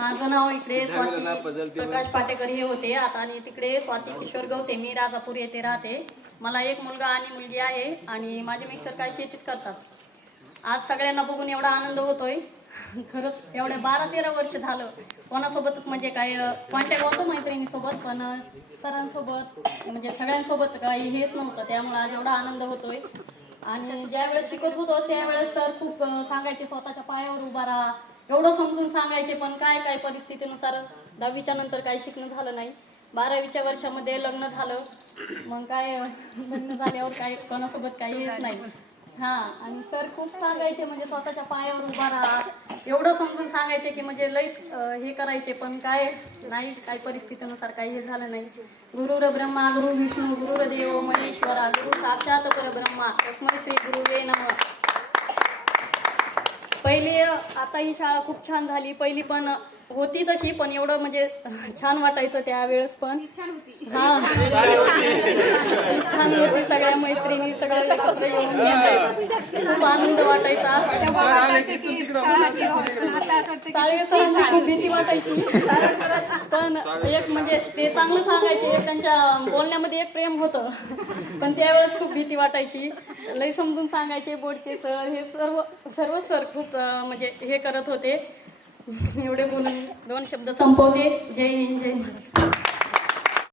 माझं नाव इकडे स्वाती प्रकाश पाटेकर हे होते आता, आणि तिकडे स्वाती किशोर गवते, मी राजापूर येथे राहते. मला एक मुलगा आणि मुलगी आहे आणि माझे मिस्टर काय शेतीच करतात. आज सगळ्यांना बघून एवढा आनंद होतोय. खरंच एवढे 12-13 वर्ष झालं कोणासोबतच म्हणजे काय कॉन्टॅक्ट होतो मैत्रिणीसोबत, पण सरांसोबत म्हणजे सगळ्यांसोबत काही हेच नव्हतं. त्यामुळे आज एवढा आनंद होतोय. आणि ज्यावेळेस शिकत होतो त्यावेळेस सर खूप सांगायचे स्वतःच्या पायावर उभा राहा, एवढं समजून सांगायचे. पण काय परिस्थितीनुसार 10वीच्या नंतर काही शिकणं झालं नाही. 12वीच्या वर्षामध्ये लग्न झालं. मग काय लग्न झाल्यावर काय कोणासोबत काही येत नाही. आणि सर खूप सांगायचे म्हणजे स्वतःच्या पायावर उभा राहा, एवढं समजून सांगायचे की म्हणजे लईच हे करायचे. पण काय नाही, काही परिस्थितीनुसार काही हे झालं नाही. गुरुर ब्रह्मा गुरु विष्णू गुरुर्देव महेश्वरा गुरु साक्षात परब्रह्मा तस्मै श्री गुरुवे नमः. पहिली आता ही शाळा खूप छान झाली. पहिली पण होती तशी, पण एवढं म्हणजे छान वाटायचं त्यावेळेस. पण छान होती, सगळ्या मैत्रिणी सगळ्या एकत्र येऊन खूप आनंद वाटायचा. शाळेची खूप भीती वाटायची, पण एक म्हणजे ते चांगलं सांगायचे, त्यांच्या बोलण्यामध्ये एक प्रेम होतं. पण त्यावेळेस खूप भीती वाटायची. लई समजून सांगायचे. बोडके सर हे सर्व सर खूप म्हणजे हे करत होते. एवढे बोलून 2 शब्द संपवते. जय हिंद, जय महाराष्ट्र.